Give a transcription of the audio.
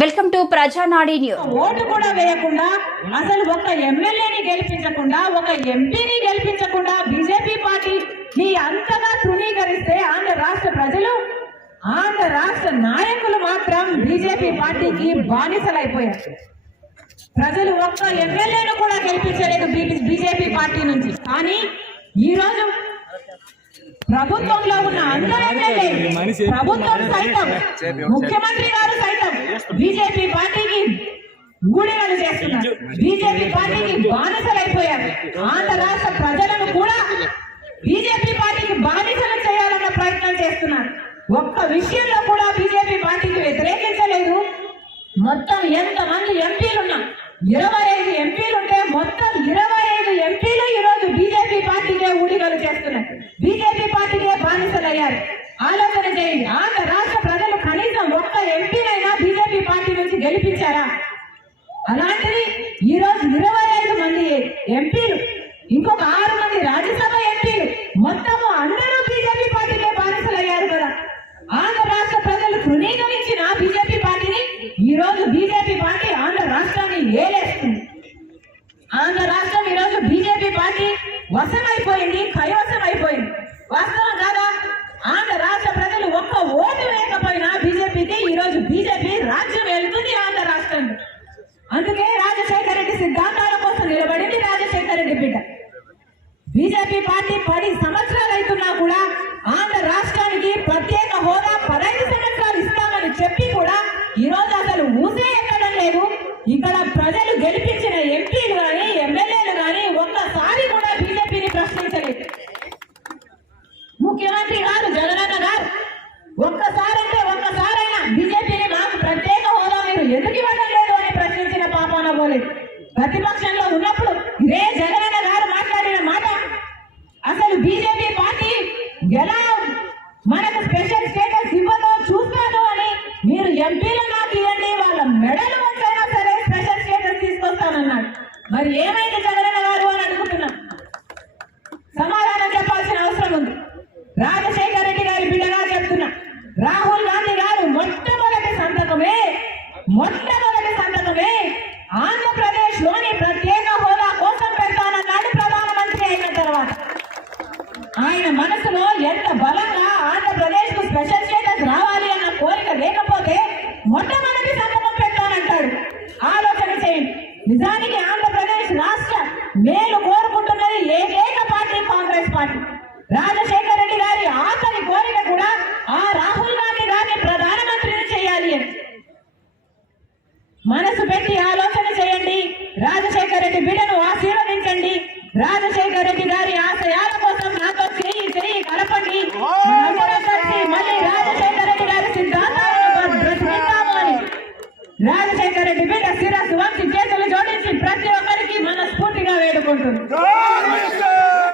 Welcome to ప్రజానాడి news. Vote కూడా వేయకుండా అసలు ఒక ఎమ్మెల్యేని గెలిపించకుండా ఒక ఎంపీని గెలిపించకుండా బీజేపీ పార్టీని అంతగా తృణీకరిస్తే ఆంధ్ర రాష్ట్ర ప్రజలు ఆంధ్ర రాష్ట్ర నాయకులు మాత్రం బీజేపీ పార్టీకి బానిసలైపోయారు. ప్రజలు ఒక్క ఎమ్మెల్యేను కూడా గెలిపించలేదు బీజేపీ పార్టీ నుంచి. కానీ ఈ రోజు ప్రభుత్వంలో ఉన్న అందరూ ఎమ్మెల్యేలు, ప్రభుత్వం సైతం, ముఖ్యమంత్రి గారు సైతం బీజేపీ పార్టీకి ఊడిగలు చేస్తున్నారు, బీజేపీ పార్టీకి బానిసలైపోయారు. ఆంధ్ర రాష్ట్ర ప్రజలను కూడా బీజేపీ పార్టీకి బానిసలు చేయాలన్న ప్రయత్నం చేస్తున్నారు. ఒక్క విషయంలో కూడా బీజేపీ పార్టీకి వ్యతిరేకించలేదు. మొత్తం ఎంతమంది ఎంపీలున్నా 25 ఎంపీలుంటే మొత్తం 25 ఎంపీలు ఈరోజు బీజేపీ పార్టీకే ఊడిగలు చేస్తున్నారు, బీజేపీ పార్టీకే బానిసలయ్యారు. ఆలోచన చేయండి, ఆంధ్ర రాష్ట్ర ప్రజలు కనీసం ఒక్క ఎంపీనైనా బీజేపీ పార్టీ నుంచి గెలిపించారా? అలాంటిది ఈరోజు 25 మంది ఎంపీలు, ఇంకొక 6 మంది రాజ్యసభ ఎంపీలు, మొత్తము అందరూ బీజేపీ పార్టీకే బానిసలయ్యారు కదా. ఆంధ్ర రాష్ట్ర ప్రజలు తృణీకరించిన బీజేపీ పార్టీని ఈరోజు బీజేపీ పార్టీ ఆంధ్ర రాష్ట్రాన్ని ఏలేస్తుంది. ఆంధ్ర రాష్ట్రం ఈరోజు బీజేపీ పార్టీ వశమైపోయింది, కైవసం అయిపోయింది. వాస్తవం కాదా? ఆంధ్ర రాష్ట్ర ప్రజలు ఒక్క ఓటు వేయకపోయినా బీజేపీకి ఈరోజు బీజేపీ రాజ్యం వెళ్తుంది ఆంధ్ర రాష్ట్రానికి. అందుకే రాజశేఖర రెడ్డి సిద్ధాంతాల కోసం నిలబడింది రాజశేఖర రెడ్డి బిడ్డ. బీజేపీ పార్టీ 10 సంవత్సరాలు అవుతున్నా కూడా ఆంధ్ర రాష్ట్రానికి ప్రత్యేక హోదా 15 సంవత్సరాలు ఇస్తామని చెప్పి కూడా ఈరోజు అసలు ఊసే ఎక్కడం లేదు. ఇక్కడ ప్రజలు గెలిపించిన ఎంపీలు కానీ ఎమ్మెల్యేలు కానీ ఒక్కసారి కూడా బీజేపీని ప్రశ్నించలేదు. ముఖ్యమంత్రి గారు జగనన్న గారు ఒక్కసారంటే ఒక్కసారైనా బీజేపీని మాకు ప్రత్యేక హోదా మీరు ఎందుకు ఇవ్వడం లేదు అని ప్రశ్నించిన పాపాన పోలేదు. ప్రతిపక్షంలో ఉన్నప్పుడు ఇదే జగనన్న గారు మాట్లాడిన మాట, అసలు బీజేపీ పార్టీ ఎలా మనకు స్పెషల్ స్టేటస్ ఇవ్వదో చూస్తాను అని మీరు ఎంపీలు నాకు ఇవ్వండి, వాళ్ళ మెడలు వచ్చైనా సరే స్పెషల్ స్టేటస్ తీసుకొస్తానన్నాడు. మరి ఏమైంది జగనన్న గారు అని అనుకుంటున్నాం. సమాధానం చెప్పాల్సిన అవసరం ఉంది. రాజశేఖర రెడ్డి గారి బిడ్డగా చెప్తున్నా, రాహుల్ గాంధీ గారు మొట్టమొదటి సంతకమే ఆంధ్రప్రదేశ్ లోని ప్రత్యేక హోదా కోసం పెడతానన్నాడు ప్రధానమంత్రి అయిన తర్వాత. ఆయన మనసులో ఎంత బలంగా ఆంధ్రప్రదేశ్ కు స్పెషల్ స్టేటస్ రావాలి అన్న కోరిక లేకపోతే మొట్టమొదటి సంతకం పెట్టానంటాడు. ఆలోచన చేయండి. నిజానికి ఆంధ్రప్రదేశ్ రాష్ట్ర మేలు కోరుకుంటున్నది ఏకైక పార్టీ కాంగ్రెస్ పార్టీ. రాజశేఖర రెడ్డి గారి ఆఖరి కోరిక కూడా ఆ రాహుల్ గాంధీ గారిని ప్రధానమంత్రిని చేయాలి అని. మనసు పెట్టి ఆలోచన చేయండి. రాజశేఖర రెడ్డి బిడ్డను ఆశీర్వదించండి. రాజశేఖర రెడ్డి గారి ఆశయాల కోసం నాతో చేయి కలపండి. మళ్ళీ రాజశేఖర రెడ్డి గారి సిద్ధాంతాలను బ్రతికిద్దాము అని రాజశేఖర రెడ్డి బిడ్డ శిరస్సు వంచి చేతులు జోడించి ప్రతి ఒక్కరికి మనస్ఫూర్తిగా వేడుకుంటుంది.